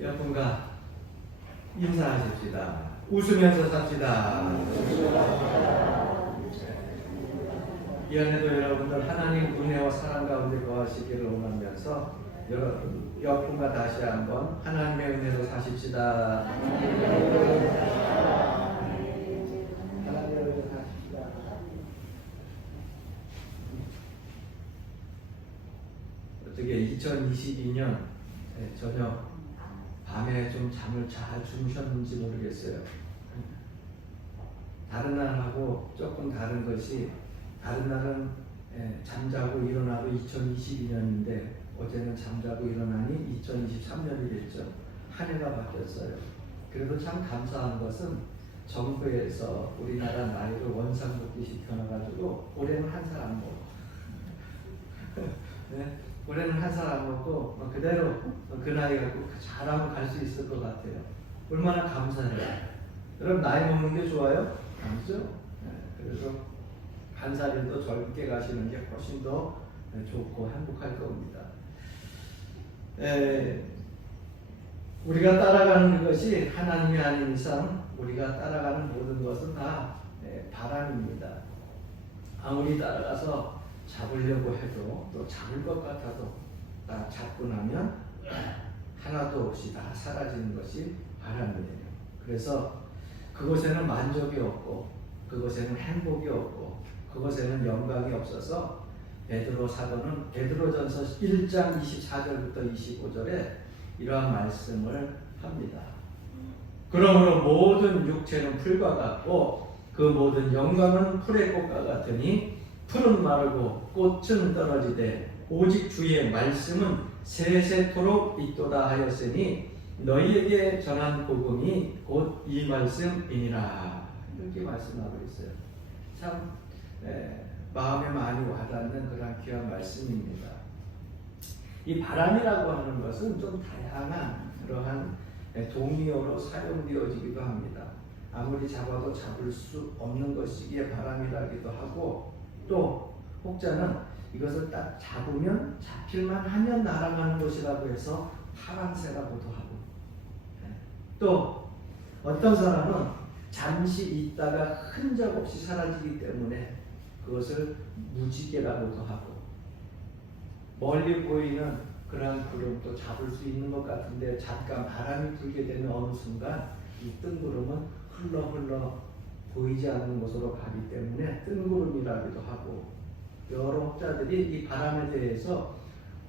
여러분과 인사하십시다. 웃으면서 삽시다. 이 안에도 여러분들 하나님 은혜와 사랑 가운데 거하시기를 원하면서 여러분 여러분과 다시 한번 하나님의 은혜로 사십시다. 하나님의 은혜로 사십시다. 어떻게 2022년 저녁 밤에 좀 잠을 잘 주무셨는지 모르겠어요. 다른 날하고 조금 다른 것이, 다른 날은 잠자고 일어나도 2022년인데 어제는 잠자고 일어나니 2023년이 됐죠. 한 해가 바뀌었어요. 그래도 참 감사한 것은 정부에서 우리나라 나이를 원상복귀 시켜놔가지고 올해는 한 살 안 먹어. 네? 올해는 한 살 안 먹고 그대로 그 나이 갖고 잘하면 갈 수 있을 것 같아요. 얼마나 감사해요. 여러분 나이 먹는 게 좋아요? 아니죠? 네, 그래서 한 살이 더 젊게 가시는 게 훨씬 더 좋고 행복할 겁니다. 우리가 따라가는 것이 하나님이 아닌 이상 우리가 따라가는 모든 것은 다 바람입니다. 아무리 따라가서 잡으려고 해도 또 잡을 것 같아도 다 잡고 나면 하나도 없이 다 사라지는 것이 바람이에요. 그래서 그곳에는 만족이 없고 그곳에는 행복이 없고 그곳에는 영광이 없어서 베드로 사도는 베드로전서 1장 24절부터 25절에 이러한 말씀을 합니다. 그러므로 모든 육체는 풀과 같고 그 모든 영광은 풀의 꽃과 같으니 풀은 마르고 꽃은 떨어지되 오직 주의 말씀은 세세토록 있도다 하였으니 너희에게 전한 복음이 곧 이 말씀이니라. 이렇게 말씀하고 있어요. 참 마음에 많이 와닿는 그런 귀한 말씀입니다. 이 바람이라고 하는 것은 좀 다양한 그러한 동의어로 사용되어지기도 합니다. 아무리 잡아도 잡을 수 없는 것이기에 바람이라기도 하고, 또 혹자는 이것을 딱 잡으면 잡힐만 하면 날아가는 것이라고 해서 파랑새라고도 하고, 또 어떤 사람은 잠시 있다가 흔적 없이 사라지기 때문에 그것을 무지개라고도 하고, 멀리 보이는 그러한 구름도 잡을 수 있는 것 같은데 잠깐 바람이 불게 되는 어느 순간 이 뜬구름은 흘러 보이지 않는 곳으로 가기 때문에 뜬구름이라기도 하고, 여러 학자들이 이 바람에 대해서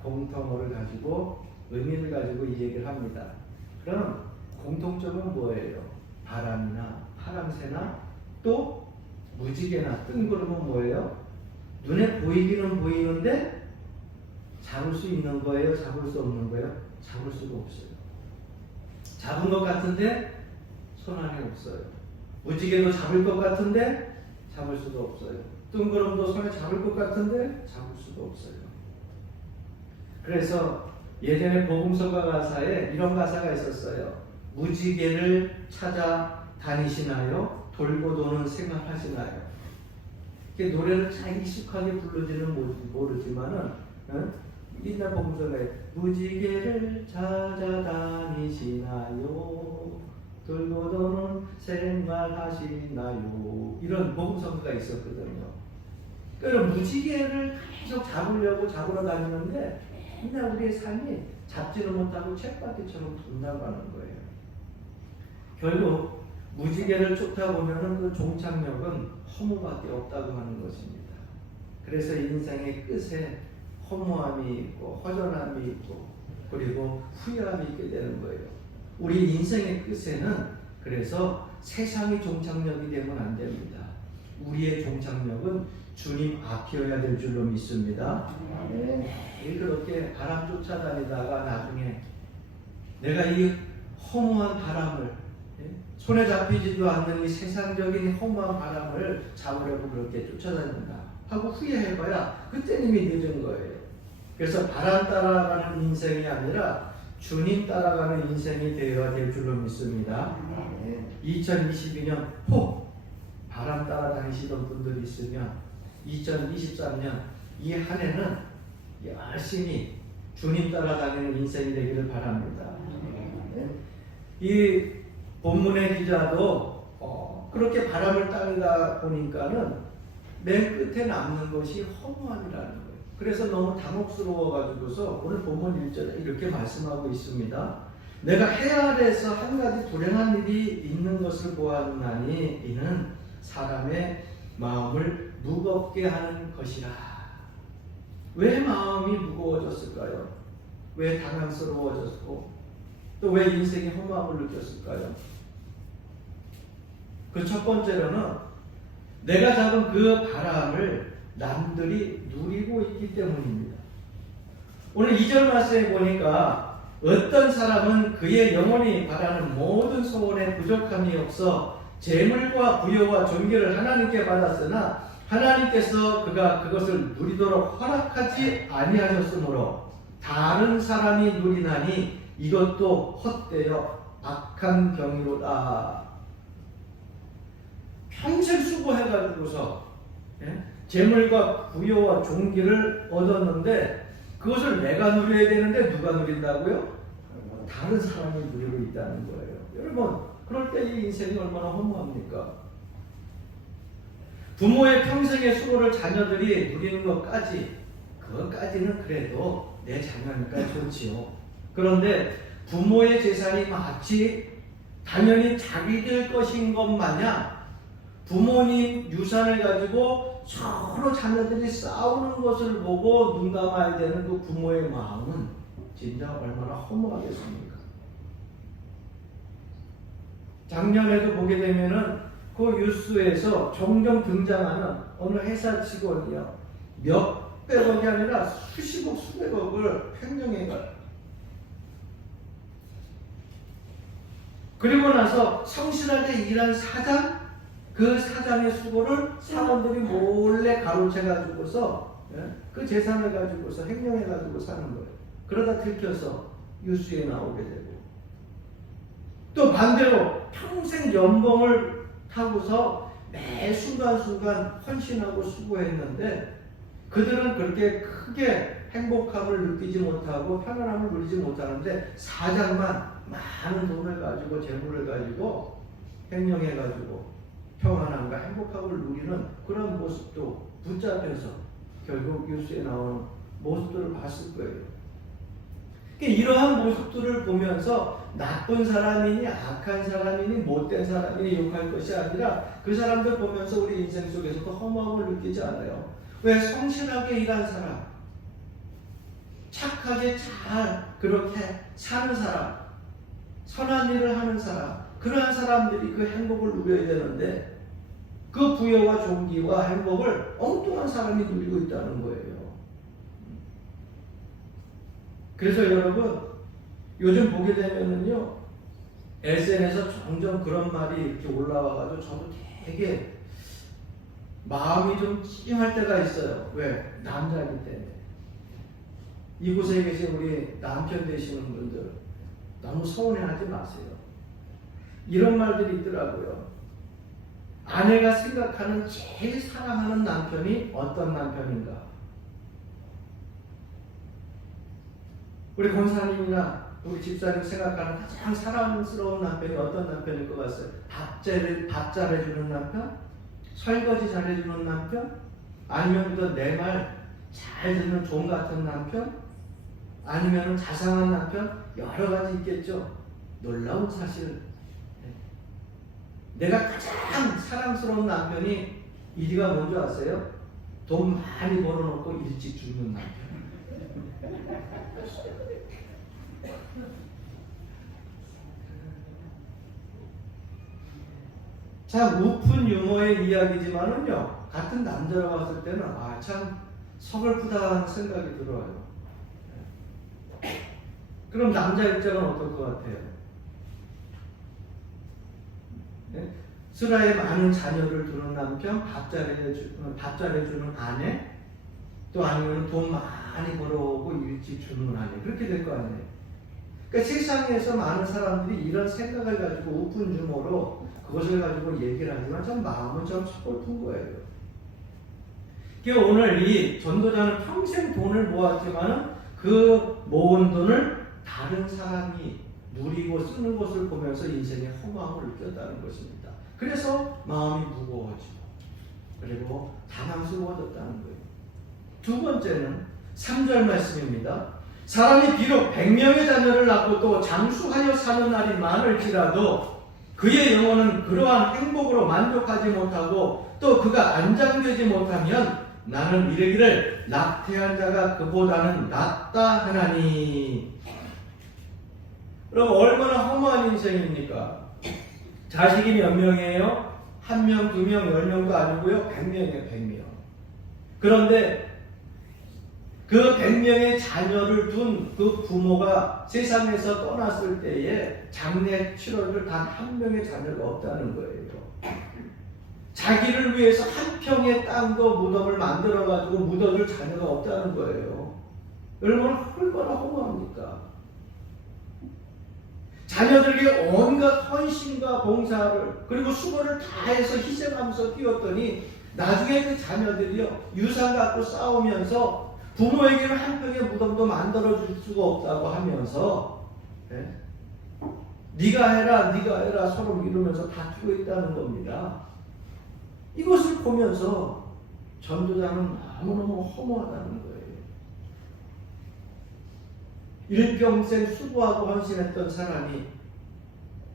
공통어를 가지고 의미를 가지고 이 얘기를 합니다. 그럼 공통점은 뭐예요? 바람이나 파랑새나 또 무지개나 뜬구름은 뭐예요? 눈에 보이기는 보이는데 잡을 수 있는 거예요? 잡을 수 없는 거예요? 잡을 수가 없어요. 잡은 것 같은데 손 안에 없어요. 무지개도 잡을 것 같은데 잡을 수가 없어요. 뜬구름도 손에 잡을 것 같은데 잡을 수가 없어요. 그래서 예전에 복음서가 가사에 이런 가사가 있었어요. 무지개를 찾아 다니시나요? 돌고 도는 생활하시나요? 이렇게 노래를 잘 익숙하게 부르지는 모르지만은 옛날 복음서에 무지개를 찾아다니시나요? 돌고 도는 생활하시나요? 이런 복음서가 있었거든요. 그럼 무지개를 계속 잡으러 다니는데 맨날 우리의 삶이 잡지를 못하고 쳇바퀴처럼 돈다고 하는 거예요. 결국 무지개를 쫓다 보면은 그 종착역은 허무밖에 없다고 하는 것입니다. 그래서 인생의 끝에 허무함이 있고 허전함이 있고 그리고 후회함이 있게 되는 거예요. 우리 인생의 끝에는 그래서 세상이 종착역이 되면 안 됩니다. 우리의 종착역은 주님 앞이어야 될 줄로 믿습니다. 매일 그렇게 바람 쫓아다니다가 나중에 내가 이 허무한 바람을, 손에 잡히지도 않는 이 세상적인 허무한 바람을 잡으려고 그렇게 쫓아다닌다 하고 후회해봐야 그때는 이미 늦은 거예요. 그래서 바람 따라가는 인생이 아니라 주님 따라가는 인생이 되어야 될 줄로 믿습니다. 2022년 혹 바람 따라다니시던 분들이 있으면 2023년 이 한 해는 열심히 주님 따라다니는 인생이 되기를 바랍니다. 이 본문의 기자도 그렇게 바람을 따르다 보니까는 맨 끝에 남는 것이 허무함이라는 거예요. 그래서 너무 당혹스러워가지고서 오늘 본문 1절에 이렇게 말씀하고 있습니다. 내가 해 아래에서 한 가지 불행한 일이 있는 것을 보았나니 이는 사람의 마음을 무겁게 하는 것이라. 왜 마음이 무거워졌을까요? 왜 당황스러워졌고 또 왜 인생의 허무함을 느꼈을까요? 그 첫 번째로는 내가 잡은 그 바람을 남들이 누리고 있기 때문입니다. 오늘 2절 말씀에 보니까 어떤 사람은 그의 영혼이 바라는 모든 소원에 부족함이 없어 재물과 부여와 존귀를 하나님께 받았으나 하나님께서 그가 그것을 누리도록 허락하지 아니하셨으므로 다른 사람이 누리나니 이것도 헛되어 악한 경이로다. 평생 수고해가지고서 재물과 부여와 존귀를 얻었는데 그것을 내가 누려야 되는데 누가 누린다고요? 다른 사람이 누리고 있다는 거예요. 여러분, 그럴 때 이 인생이 얼마나 허무합니까? 부모의 평생의 수고를 자녀들이 누리는 그것까지는 그래도 내 자녀니까 좋지요. 그런데 부모의 재산이 마치 당연히 자기들 것인 것 마냥 부모님 유산을 가지고 서로 자녀들이 싸우는 것을 보고 눈 감아야 되는 그 부모의 마음은 진짜 얼마나 허무하겠습니까? 작년에도 보게 되면은 그 뉴스에서 종종 등장하는 어느 회사 직원이요. 몇백억이 아니라 수십억, 수백억을 횡령해가요. 그리고 나서 성실하게 일한 사장, 그 사장의 수고를 사람들이 몰래 가로채가지고서 그 재산을 가지고서 횡령해가지고 사는 거예요. 그러다 들켜서 뉴스에 나오게 되고 또 반대로 평생 연봉을 타고서 매 순간순간 헌신하고 수고했는데 그들은 그렇게 크게 행복함을 느끼지 못하고 편안함을 누리지 못하는데 사장만 많은 돈을 가지고 재물을 가지고 횡령해가지고 평안함과 행복함을 누리는 그런 모습도 붙잡혀서 결국 뉴스에 나오는 모습들을 봤을 거예요. 이러한 모습들을 보면서 나쁜 사람이니 악한 사람이니 못된 사람이니 욕할 것이 아니라 그 사람들 보면서 우리 인생 속에서도 허무함을 느끼지 않아요. 왜? 성실하게 일한 사람, 착하게 잘 그렇게 사는 사람, 선한 일을 하는 사람, 그러한 사람들이 그 행복을 누려야 되는데 그 부여와 존귀와 행복을 엉뚱한 사람이 누리고 있다는 거예요. 그래서 여러분 요즘 보게 되면은요 SNS에서 종종 그런 말이 이렇게 올라와가지고 저도 되게 마음이 좀 찡할 때가 있어요. 왜? 남자이기 때문에. 이곳에 계신 우리 남편 되시는 분들 너무 서운해하지 마세요. 이런 말들이 있더라고요. 아내가 생각하는 제일 사랑하는 남편이 어떤 남편인가? 우리 권사님이나 우리 집사님 생각하는 가장 사랑스러운 남편이 어떤 남편일 것 같아요? 밥 잘해주는 남편? 설거지 잘해주는 남편? 아니면 또 내 말 잘 듣는 종 같은 남편? 아니면 자상한 남편? 여러 가지 있겠죠. 놀라운 사실. 내가 가장 사랑스러운 남편이 이리가 뭔지 아세요? 돈 많이 벌어놓고 일찍 죽는 남편. 참 우픈 유머의 이야기지만은요 같은 남자로 봤을 때는 참 서글프다는 생각이 들어요. 그럼 남자 입장은 어떨 것 같아요? 네? 스라에 많은 자녀를 두는 남편, 밥 잘해주는 아내, 또 아니면 돈 많이 벌어오고 일찍 주는 아내, 그렇게 될 거 아니에요. 그러니까 세상에서 많은 사람들이 이런 생각을 가지고 우픈 유머로 그것을 가지고 얘기를 하지만 참 마음은 좀 서글픈 거예요. 그러니까 오늘 이 전도자는 평생 돈을 모았지만 그 모은 돈을 다른 사람이 누리고 쓰는 것을 보면서 인생의 허무함을 느꼈다는 것입니다. 그래서 마음이 무거워지고 그리고 당황스러워졌다는 거예요. 두 번째는 3절 말씀입니다. 사람이 비록 100명의 자녀를 낳고 또 장수하여 사는 날이 많을지라도 그의 영혼은 그러한 행복으로 만족하지 못하고 또 그가 안장되지 못하면 나는 이르기를 낙태한 자가 그보다는 낫다 하나니. 그럼 얼마나 허무한 인생입니까? 자식이 몇 명이에요? 1명, 2명, 10명도 아니고요. 100명이에요. 100명. 그런데 그 100명의 자녀를 둔 그 부모가 세상에서 떠났을 때에 장례 치러줄 단 1명의 자녀가 없다는 거예요. 자기를 위해서 한 평의 땅도 무덤을 만들어가지고 묻어줄 자녀가 없다는 거예요. 얼마나 허무합니까? 자녀들에게 온갖 헌신과 봉사를 그리고 수고를 다해서 희생하면서 뛰었더니 나중에 그 자녀들이요 유산 갖고 싸우면서 부모에게는 한 평의 무덤도 만들어줄 수가 없다고 하면서 네가 해라 서로 이러면서 다투고 있다는 겁니다. 이것을 보면서 전도자는 너무너무 허무하다는 거예요. 일평생 수고하고 헌신했던 사람이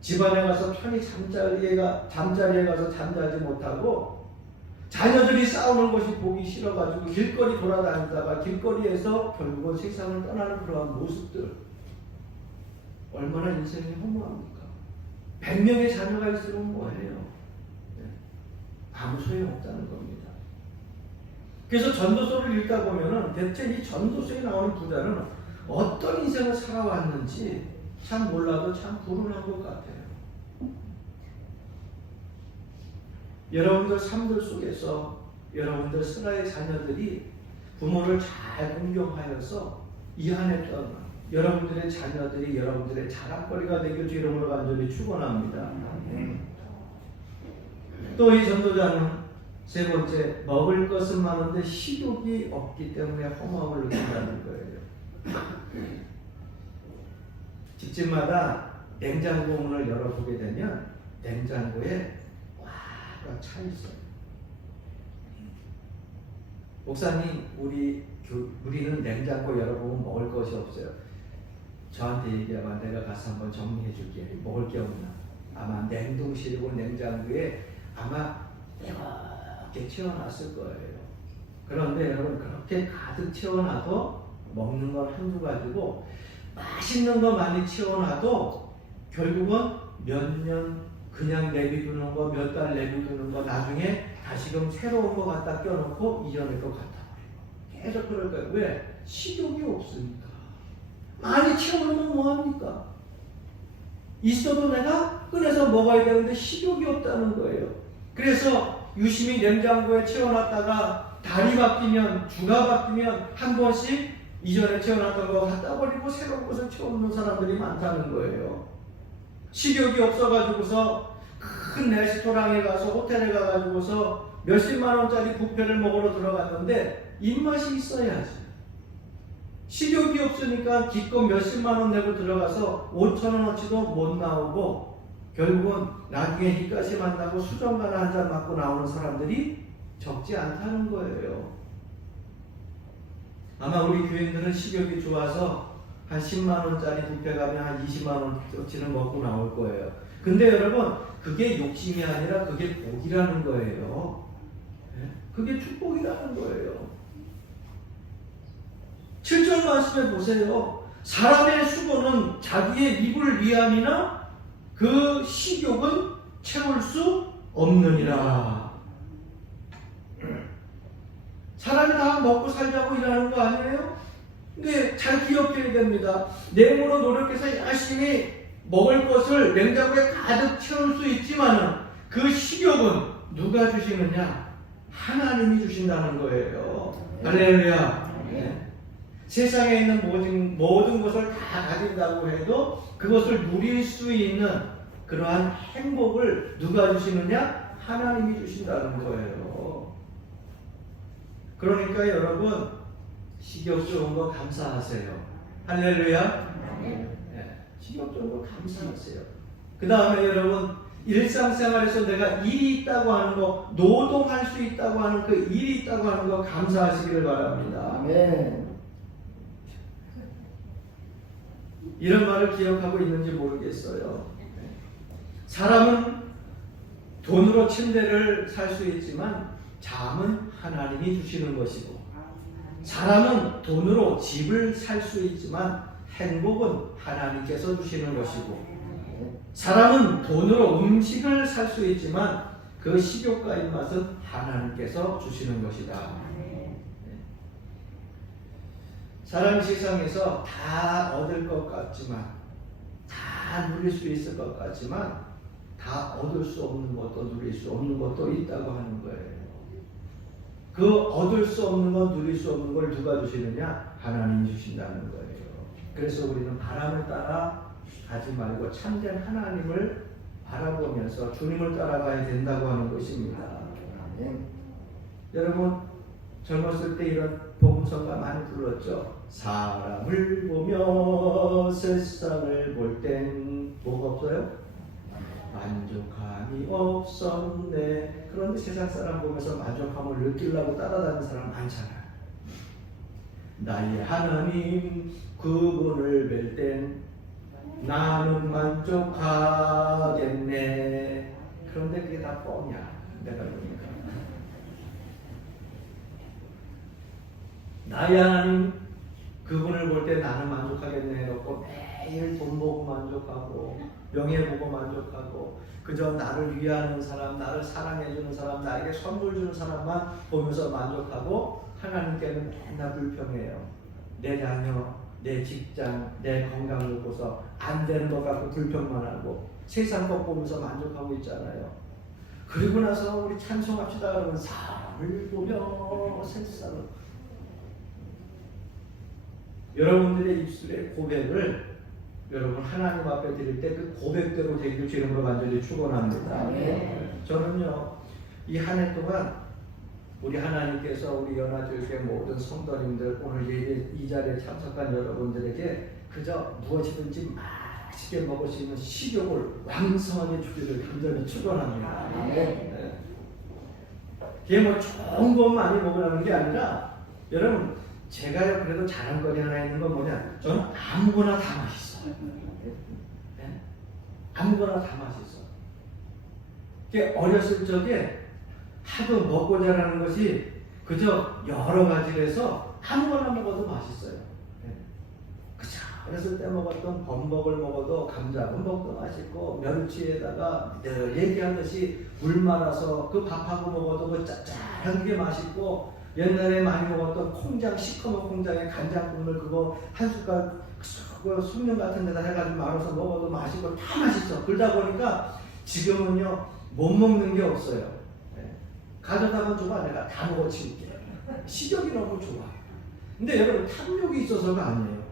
집안에 가서 편히 잠자리에 가서 잠자지 못하고 자녀들이 싸우는 것이 보기 싫어가지고 길거리 돌아다니다가 길거리에서 결국은 세상을 떠나는 그러한 모습들, 얼마나 인생이 허무합니까? 100명의 자녀가 있으면 뭐해요? 아무 소용없다는 겁니다. 그래서 전도서를 읽다 보면은 대체 이 전도서에 나오는 부자는 어떤 인생을 살아왔는지 참 몰라도 참 불운한 것 같아요. 여러분들 삶들 속에서 여러분들 스라의 자녀들이 부모를 잘 존경하여서 이 한 해 동안 여러분들의 자녀들이 여러분들의 자랑거리가 되길 주 이름으로 간절히 축원합니다. 또 이 전도자는 세 번째, 먹을 것은 많은데 식욕이 없기 때문에 허무함을 느낀다는 거예요. 집집마다 냉장고 문을 열어보게 되면 냉장고에 꽉 차 있어요. 목사님, 우리는 냉장고 열어보면 먹을 것이 없어요. 저한테 얘기하면 내가 가서 한번 정리해 줄게. 먹을 게 없나? 아마 냉동실이고 냉장고에 아마 이렇게 채워놨을 거예요. 그런데 여러분, 그렇게 가득 채워놔도 먹는 건 한두 가지고 맛있는 거 많이 채워놔도 결국은 몇 년 그냥 내비두는 거, 몇 달 내비두는 거, 나중에 다시금 새로운 거 갖다 껴놓고 이전의 거 갖다 버리고 계속 그럴 거예요. 왜? 식욕이 없으니까. 많이 채워놓으면 뭐합니까? 있어도 내가 꺼내서 먹어야 되는데 식욕이 없다는 거예요. 그래서 유심히 냉장고에 채워놨다가 달이 바뀌면, 주가 바뀌면 한 번씩 이전에 채워놨던 거 갖다 버리고 새로운 것을 채워놓는 사람들이 많다는 거예요. 식욕이 없어가지고서 큰 레스토랑에 가서 호텔에 가가지고서 몇십만 원짜리 뷔페를 먹으러 들어갔는데 입맛이 있어야지. 식욕이 없으니까 기껏 몇십만 원 내고 들어가서 5천 원어치도 못 나오고 결국은 나중에 입가심 한다고 수정가나 한 잔 맞고 나오는 사람들이 적지 않다는 거예요. 아마 우리 교인들은 식욕이 좋아서 한 10만 원짜리 뷔페 가면 한 20만 원어치는 먹고 나올 거예요. 근데 여러분, 그게 욕심이 아니라 그게 복이라는 거예요. 그게 축복이라는 거예요. 7절 말씀에 보세요. 사람의 수고는 자기의 입을 위함이나 그 식욕은 채울 수 없느니라. 사람이 다 먹고 살자고 일하는 거 아니에요? 근데 잘 기억해야 됩니다. 내 몸으로 노력해서 열심히 먹을 것을 냉장고에 가득 채울 수 있지만 그 식욕은 누가 주시느냐? 하나님이 주신다는 거예요. 할렐루야. 네. 세상에 있는 모든 것을 다 가진다고 해도 그것을 누릴 수 있는 그러한 행복을 누가 주시느냐? 하나님이 주신다는 거예요. 그러니까 여러분, 식욕 좋은 거 감사하세요. 할렐루야. 네. 식욕적으로 감사하세요. 그 다음에 여러분, 일상생활에서 내가 일이 있다고 하는 거, 노동할 수 있다고 하는 그 일이 있다고 하는 거 감사하시기를 바랍니다. 아멘. 이런 말을 기억하고 있는지 모르겠어요. 사람은 돈으로 침대를 살 수 있지만 잠은 하나님이 주시는 것이고, 사람은 돈으로 집을 살 수 있지만 행복은 하나님께서 주시는 것이고, 사람은 돈으로 음식을 살 수 있지만 그 식욕과 입맛은 하나님께서 주시는 것이다. 사람이 세상에서 다 얻을 것 같지만, 다 누릴 수 있을 것 같지만 다 얻을 수 없는 것도 누릴 수 없는 것도 있다고 하는 거예요. 그 얻을 수 없는 것, 누릴 수 없는 걸 누가 주시느냐? 하나님이 주신다는 거예요. 그래서 우리는 바람을 따라 가지 말고 참된 하나님을 바라보면서 주님을 따라가야 된다고 하는 것입니다. 여러분, 젊었을 때 이런 복음성가 많이 불렀죠. 사람을 보며 세상을 볼 땐 뭐가 없어요? 만족함이 없었네. 그런데 세상 사람 보면서 만족함을 느끼려고 따라다니는 사람 많잖아요. 나의 하나님 그분을 뵐 땐 나는 만족하겠네. 그런데 그게 다 뻥이야. 내가 보니까. 나의 하나님 그분을 볼 때 나는 만족하겠네 해놓고 매일 돈 보고 만족하고 명예 보고 만족하고 그저 나를 위하는 사람, 나를 사랑해주는 사람, 나에게 선물 주는 사람만 보면서 만족하고 하나님께는 맨날 불평해요. 내 자녀, 내 직장, 내 건강을 보고서 안 되는 것 같고 불평만 하고 세상 것 보면서 만족하고 있잖아요. 그리고 나서 우리 찬송합시다 그러면 사람을 보며 세상을. 여러분들의 입술의 고백을 여러분 하나님 앞에 드릴 때 그 고백대로 되기를 주 이름으로 간절히 축원합니다. 저는요, 이 한 해 동안 우리 하나님께서 우리 연화교회 모든 성도님들 오늘 이 자리에 참석한 여러분들에게 그저 무엇이든지 맛있게 먹을 수 있는 식욕을 왕성하게 주기를 간절히 축원합니다. 그게 뭐 좋은 것 많이 먹으라는 게 아니라 여러분, 제가 그래도 자랑거리 하나 있는 건 뭐냐? 저는 아무거나 다 맛있어요. 네? 아무거나 다 맛있어. 어렸을 적에 하도 먹고 자라는 것이 그저 여러 가지를 해서 아무거나 먹어도 맛있어요. 네? 그쵸? 어렸을 때 먹었던 범벅을 먹어도 감자 범벅도 맛있고 멸치에다가 늘 얘기한 듯이 물 말아서 그 밥하고 먹어도 그 짭짤한 게 맛있고, 옛날에 많이 먹었던 콩장, 시커먼 콩장에 간장 국물 그거 한 숟갈 그 숭늉 같은 데다 해가지고 말아서 먹어도 맛있고 다 맛있어. 그러다 보니까 지금은요 못 먹는 게 없어요. 가져다만 줘봐 내가 다 먹어치울게. 식욕이 너무 좋아. 근데 여러분 탐욕이 있어서가 아니에요.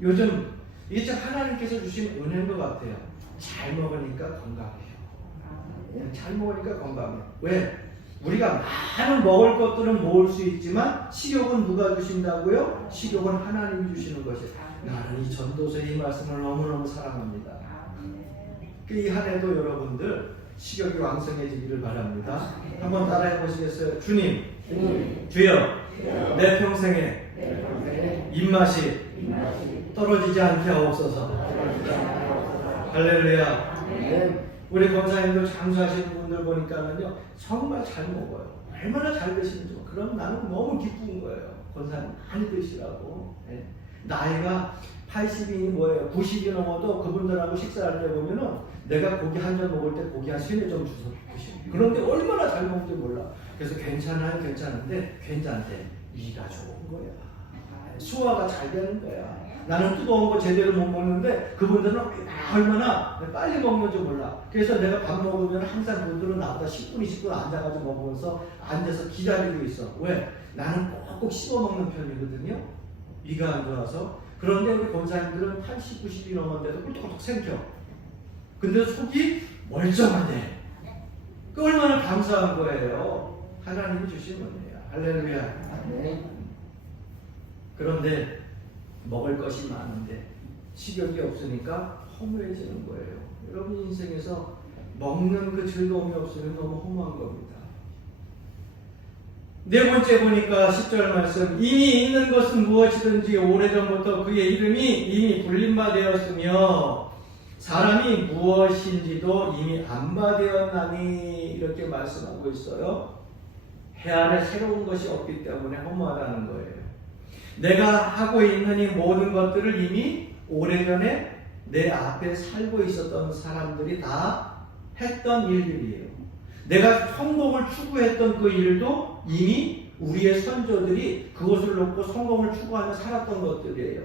요즘 이게 참 하나님께서 주신 은혜인 것 같아요. 잘 먹으니까 건강해요. 잘 먹으니까 건강해. 왜? 우리가 많은 먹을 것들은 모을 수 있지만 식욕은 누가 주신다고요? 식욕은 하나님이 주시는 것이에요. 나는 이 전도서의 이 말씀을 너무너무 사랑합니다. 이 한 해도 여러분들 식욕이 왕성해지기를 바랍니다. 한번 따라해 보시겠어요? 주님, 주여, 내 평생에 입맛이 떨어지지 않게 하옵소서. 할렐루야. 우리 권사님들 장수하시는 분들 보니까는요 정말 잘 먹어요. 얼마나 잘 드시는지. 그럼 나는 너무 기쁜 거예요. 권사님 많이 드시라고. 나이가 80이 뭐예요? 90이 넘어도 그분들하고 식사할 때 보면은 내가 고기 한 점 먹을 때 고기 한 3-4점 주서 드시고. 그런데 얼마나 잘 먹는지 몰라. 그래서 괜찮아요, 괜찮은데 괜찮대. 이가 좋은 거야. 소화가 잘 되는 거야. 나는 뜨거운 거 제대로 못 먹는데 그분들은 얼마나 빨리 먹는지 몰라. 그래서 내가 밥 먹으면 항상 그분들은 나보다 10분, 20분 앉아가지고 먹으면서 앉아서 기다리고 있어. 왜? 나는 꼭꼭 씹어 먹는 편이거든요. 위가 안 좋아서. 그런데 우리 권사님들은 80, 90이 넘었는데도 꿀떡꿀떡 생겨. 근데 속이 멀쩡하네. 그 얼마나 감사한 거예요. 하나님이 주신 은혜야. 할렐루야. 그런데 먹을 것이 많은데 식욕이 없으니까 허무해지는 거예요. 여러분 인생에서 먹는 그 즐거움이 없으면 너무 허무한 겁니다. 네 번째 보니까 10절 말씀, 이미 있는 것은 무엇이든지 오래전부터 그의 이름이 이미 불린 바 되었으며 사람이 무엇인지도 이미 안 바 되었나니, 이렇게 말씀하고 있어요. 해 아래 새로운 것이 없기 때문에 허무하다는 거예요. 내가 하고 있는 이 모든 것들을 이미 오래전에 내 앞에 살고 있었던 사람들이 다 했던 일들이에요. 내가 성공을 추구했던 그 일도 이미 우리의 선조들이 그것을 놓고 성공을 추구하며 살았던 것들이에요.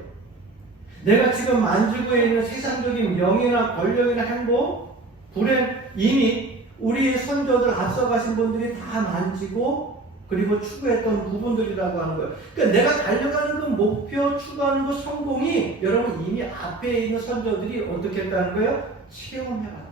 내가 지금 만지고 있는 세상적인 명예나 권력이나 행복, 불행, 이미 우리의 선조들 앞서가신 분들이 다 만지고 그리고 추구했던 부분들이라고 하는 거예요. 그러니까 내가 달려가는 그 목표, 추구하는 그 성공이 여러분 이미 앞에 있는 선조들이 어떻게 했다는 거예요? 체험해봤다는 거예요.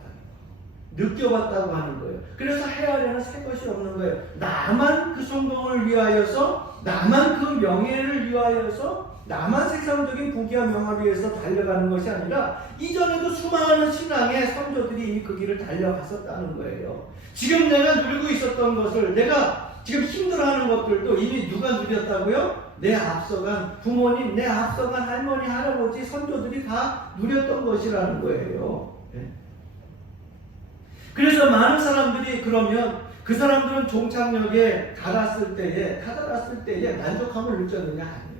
느껴봤다고 하는 거예요. 그래서 헤아려는 새 것이 없는 거예요. 나만 그 성공을 위하여서, 나만 그 명예를 위하여서, 나만 세상적인 부귀와 명화를 위해서 달려가는 것이 아니라 이전에도 수많은 신앙의 선조들이 그 길을 달려갔었다는 거예요. 지금 내가 누리고 있었던 것을, 내가 지금 힘들어하는 것들도 이미 누가 누렸다고요? 내 앞서간 부모님, 내 앞서간 할머니, 할아버지, 선조들이 다 누렸던 것이라는 거예요. 네? 그래서 많은 사람들이 그러면 그 사람들은 종착역에 달았을 때에 만족함을 느꼈느냐? 아니에요.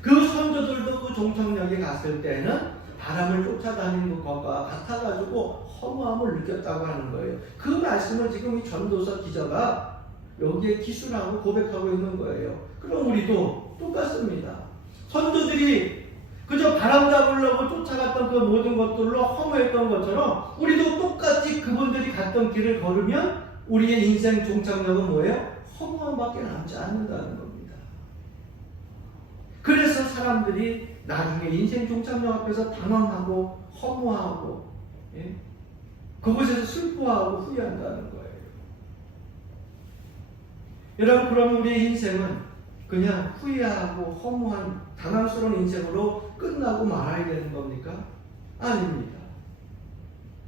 그 선조들도 그 종착역에 갔을 때는 바람을 쫓아다니는 것과 같아가지고 허무함을 느꼈다고 하는 거예요. 그 말씀을 지금 이 전도서 기자가 여기에 기술하고 고백하고 있는 거예요. 그럼 우리도 똑같습니다. 선조들이 그저 바람 잡으려고 쫓아갔던 그 모든 것들로 허무했던 것처럼 우리도 똑같이 그분들이 갔던 길을 걸으면 우리의 인생 종착역은 뭐예요? 허무함밖에 남지 않는다는 겁니다. 그래서 사람들이 나중에 인생 종착역 앞에서 당황하고 허무하고, 예? 그곳에서 슬퍼하고 후회한다는 거예요. 여러분, 그럼 우리의 인생은 그냥 후회하고 허무한 당황스러운 인생으로 끝나고 말아야 되는 겁니까? 아닙니다.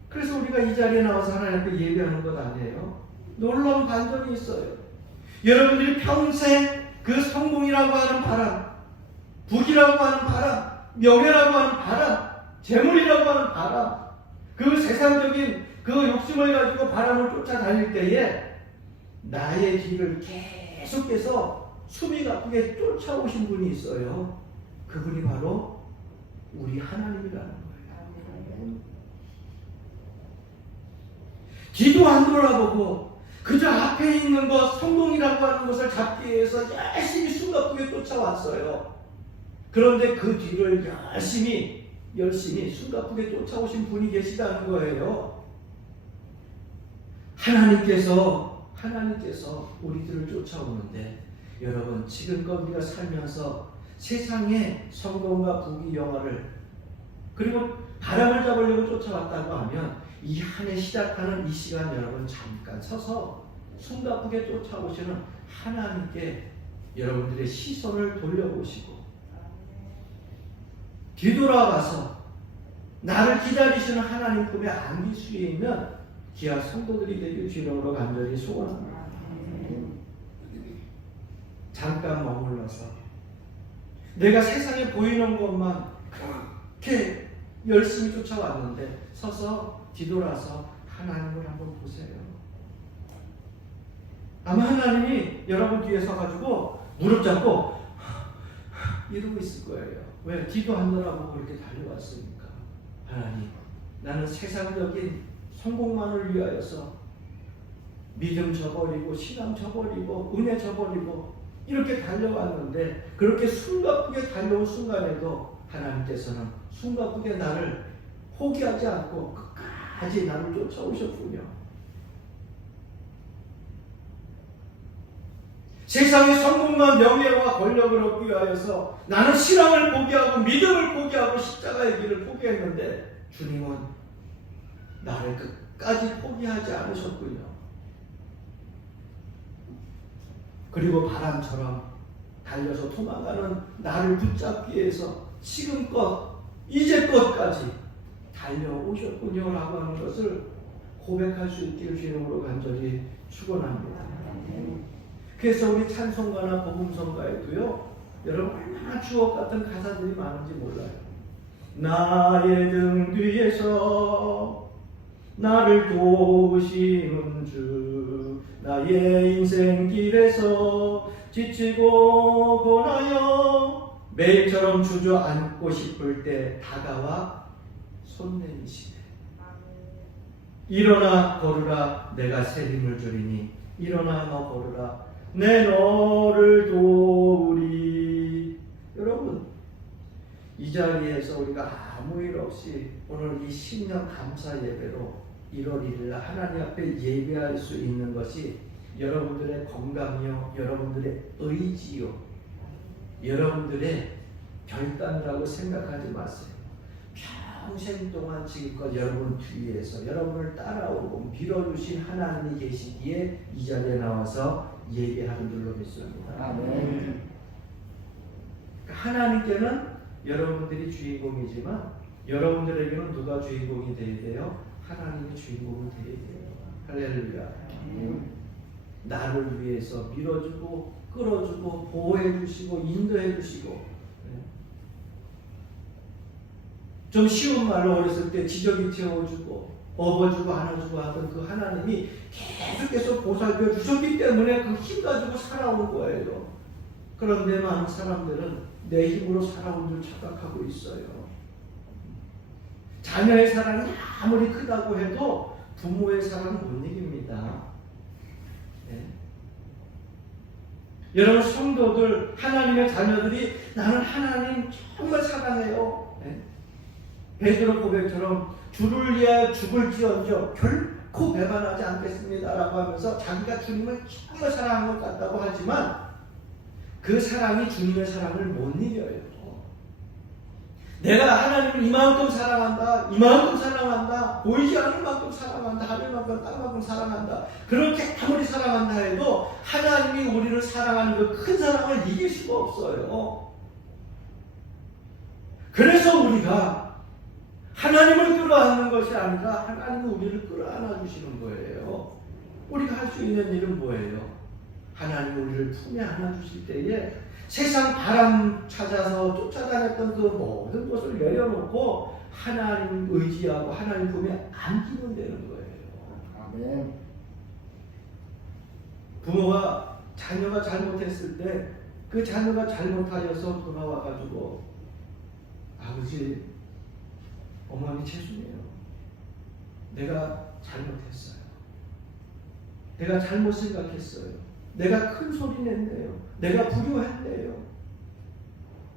그래서 우리가 이 자리에 나와서 하나님 앞에 예배하는 것 아니에요. 놀라운 반전이 있어요. 여러분들이 평생 그 성공이라고 하는 바람, 부귀라고 하는 바람, 명예라고 하는 바람, 재물이라고 하는 바람, 그 세상적인 그 욕심을 가지고 바람을 쫓아다닐 때에 나의 길을 계속해서 숨이 가쁘게 쫓아오신 분이 있어요. 그분이 바로 우리 하나님이라는 거예요. 뒤도 안 돌아보고 그저 앞에 있는 것, 성공이라고 하는 것을 잡기 위해서 열심히 숨가쁘게 쫓아왔어요. 그런데 그 뒤를 열심히 숨가쁘게 쫓아오신 분이 계시다는 거예요. 하나님께서 우리들을 쫓아오는데, 여러분 지금껏 우리가 살면서 세상의 성공과 부귀 영화를 그리고 바람을 잡으려고 쫓아왔다고 하면 이 한 해 시작하는 이 시간 여러분 잠깐 서서 숨가쁘게 쫓아오시는 하나님께 여러분들의 시선을 돌려보시고 뒤돌아가서 나를 기다리시는 하나님 품에 안길 수 있는 귀한 성도들이 되길 주님으로 간절히 소원합니다. 잠깐 머물러서 내가 세상에 보이는 것만 그렇게 열심히 쫓아왔는데 서서 뒤돌아서 하나님을 한번 보세요. 아마 하나님이 여러분 뒤에 서가지고 무릎 잡고 이러고 있을 거예요. 왜? 뒤도 안 돌아보고 이렇게 달려왔으니까. 하나님, 나는 세상적인 성공만을 위하여서 믿음 저버리고 신앙 저버리고 은혜 저버리고 이렇게 달려왔는데, 그렇게 숨가쁘게 달려온 순간에도 하나님께서는 숨가쁘게 나를 포기하지 않고 끝까지 나를 쫓아오셨군요. 세상의 성공과 명예와 권력을 얻기 위하여서 나는 신앙을 포기하고 믿음을 포기하고 십자가의 길을 포기했는데 주님은 나를 끝까지 포기하지 않으셨군요. 그리고 바람처럼 달려서 도망가는 나를 붙잡기 위해서 지금껏 이제껏까지 달려오셨군요 라고 하는 것을 고백할 수 있기를 주 이름으로 간절히 축원합니다. 그래서 우리 찬송가나 복음성가에도요, 여러분 얼마나 주옥 같은 가사들이 많은지 몰라요. 나의 등 뒤에서 나를 도우시는 주, 나의 인생길에서 지치고 고나여 매일처럼 주저앉고 싶을 때 다가와 손 내미시네. 일어나 걸으라 내가 새 힘을 주리니 일어나 너 걸으라 내 너를 도우리. 여러분 이 자리에서 우리가 아무 일 없이 오늘 이 신년 감사 예배로 1월 1일 하나님 앞에 예배할 수 있는 것이 여러분들의 건강이요, 여러분들의 의지요, 여러분들의 결단이라고 생각하지 마세요. 평생 동안 지금껏 여러분 뒤에서 여러분을 따라오고 밀어주신 하나님이 계시기에 이 자리에 나와서 예배하는 줄로 믿습니다. 아멘. 하나님께는 여러분들이 주인공이지만 여러분들에게는 누가 주인공이 되어야 돼요? 하나님이 주인공이 되어야 돼요. 할렐루야. 나를 위해서 밀어주고 끌어주고 보호해주시고 인도해주시고, 좀 쉬운 말로 어렸을 때 지저귀 채워주고 업어주고 안아주고 하던 그 하나님이 계속해서 보살펴 주셨기 때문에 그 힘 가지고 살아온 거예요. 그런데 많은 사람들은 내 힘으로 살아온 줄 착각하고 있어요. 자녀의 사랑이 아무리 크다고 해도 부모의 사랑은 못 이깁니다. 네. 여러분 성도들, 하나님의 자녀들이 나는 하나님 정말 사랑해요. 네. 베드로 고백처럼 주를 위하여 죽을지언정 결코 배반하지 않겠습니다 라고 하면서 자기가 주님을 정말 사랑하는 것 같다고 하지만 그 사랑이 주님의 사랑을 못 이겨요. 내가 하나님을 이만큼 사랑한다, 이만큼 사랑한다, 보이지 않을 만큼 사랑한다, 하늘만큼 땅만큼 사랑한다, 그렇게 아무리 사랑한다 해도 하나님이 우리를 사랑하는 그 큰 사랑을 이길 수가 없어요. 그래서 우리가 하나님을 끌어안는 것이 아니라 하나님이 우리를 끌어안아 주시는 거예요. 우리가 할 수 있는 일은 뭐예요? 하나님이 우리를 품에 안아 주실 때에 세상 바람 찾아서 쫓아다녔던 그 모든 것을 내려놓고 하나님 의지하고 하나님 품에 안기면 되는 거예요. 아멘. 부모가 자녀가 잘못했을 때 그 자녀가 잘못하여서 돌아와가지고 아버지, 어머니 죄송해요. 내가 잘못했어요. 내가 잘못 생각했어요. 내가 큰 소리 냈네요. 내가 불효했네요.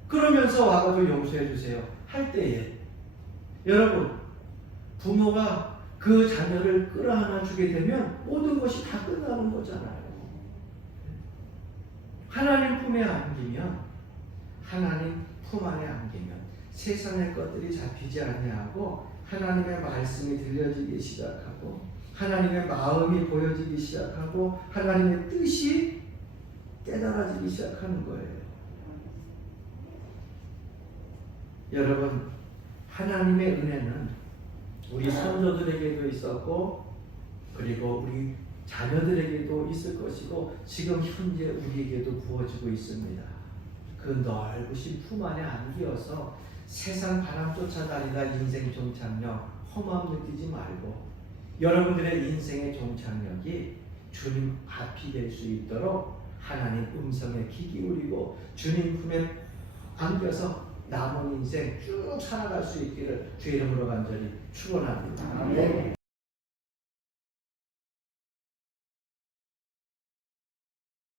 그러면서 와가지고 용서해 주세요. 할 때에 여러분, 부모가 그 자녀를 끌어안아 주게 되면 모든 것이 다 끝나는 거잖아요. 하나님 품에 안기면, 하나님 품 안에 안기면 세상의 것들이 잡히지 아니하고 하나님의 말씀이 들려지기 시작하고 하나님의 마음이 보여지기 시작하고 하나님의 뜻이 깨달아지기 시작하는 거예요. 여러분, 하나님의 은혜는 우리 선조들에게도 있었고 그리고 우리 자녀들에게도 있을 것이고 지금 현재 우리에게도 부어지고 있습니다. 그 넓으신 품 안에 안기어서 세상 바람 쫓아다니다 인생 종착역 험함 느끼지 말고 여러분들의 인생의 종착역이 주님 앞이 될 수 있도록 하나님 음성에 귀 기울이고 주님 품에 안겨서 남은 인생 쭉 살아갈 수 있기를 주 이름으로 간절히 축원합니다. 아멘.